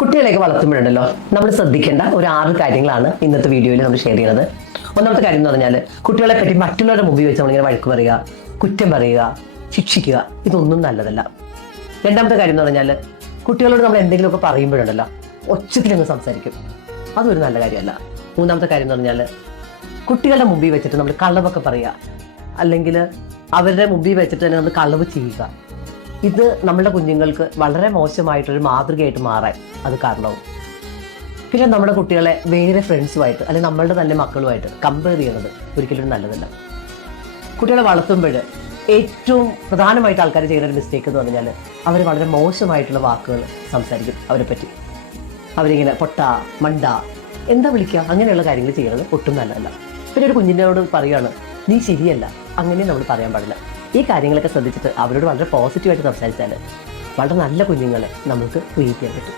കുട്ടികളെയൊക്കെ വളർത്തുമ്പോഴുണ്ടല്ലോ നമ്മൾ ശ്രദ്ധിക്കേണ്ട ഒരു 6 കാര്യങ്ങളാണ് ഇന്നത്തെ വീഡിയോയിൽ നമ്മൾ ഷെയർ ചെയ്യുന്നത്. ഒന്നാമത്തെ കാര്യം എന്ന് പറഞ്ഞാൽ കുട്ടികളെ പറ്റി മറ്റുള്ളവരുടെ മുമ്പിൽ വെച്ച് നമ്മളിങ്ങനെ വഴക്ക് പറയുക, കുറ്റം പറയുക, ശിക്ഷിക്കുക, ഇതൊന്നും നല്ലതല്ല. രണ്ടാമത്തെ കാര്യം എന്ന് പറഞ്ഞാൽ കുട്ടികളോട് നമ്മൾ എന്തെങ്കിലുമൊക്കെ പറയുമ്പോഴുണ്ടല്ലോ ഒച്ചത്തിലങ്ങ് സംസാരിക്കും, അതൊരു നല്ല കാര്യമല്ല. മൂന്നാമത്തെ കാര്യം എന്ന് പറഞ്ഞാൽ കുട്ടികളുടെ മുമ്പിൽ വെച്ചിട്ട് നമ്മൾ കളവൊക്കെ പറയുക, അല്ലെങ്കിൽ അവരുടെ മുമ്പിൽ വെച്ചിട്ട് തന്നെ നമ്മൾ കളവ് ചെയ്യുക, ഇത് നമ്മുടെ കുഞ്ഞുങ്ങൾക്ക് വളരെ മോശമായിട്ടൊരു മാതൃകയായിട്ട് മാറാൻ അത് കാരണമാവും. പിന്നെ നമ്മുടെ കുട്ടികളെ വേറെ ഫ്രണ്ട്സുമായിട്ട് അല്ലെങ്കിൽ നമ്മളുടെ തന്നെ മക്കളുമായിട്ട് കമ്പയർ ചെയ്യുന്നത് ഒരിക്കലും നല്ലതല്ല. കുട്ടികളെ വളർത്തുമ്പോൾ ഏറ്റവും പ്രധാനമായിട്ട് ആൾക്കാർ ചെയ്യുന്ന ഒരു മിസ്റ്റേക്ക് എന്ന് പറഞ്ഞാൽ അവർ വളരെ മോശമായിട്ടുള്ള വാക്കുകൾ സംസാരിക്കും അവരെ പറ്റി. അവരിങ്ങനെ പൊട്ട, മണ്ട, എന്താ വിളിക്കുക, അങ്ങനെയുള്ള കാര്യങ്ങൾ ചെയ്യുന്നത് ഒട്ടും നല്ലതല്ല. പിന്നെ ഒരു കുഞ്ഞിനോട് പറയുകയാണ് നീ ശരിയല്ല, അങ്ങനെ നമ്മൾ പറയാൻ പാടില്ല. ഈ കാര്യങ്ങളൊക്കെ ശ്രദ്ധിച്ചിട്ട് അവരോട് വളരെ പോസിറ്റീവായിട്ട് സംസാരിച്ചാൽ വളരെ നല്ല കുഞ്ഞുങ്ങളെ നമുക്ക് ക്രിയേറ്റ് ചെയ്യാൻ പറ്റും.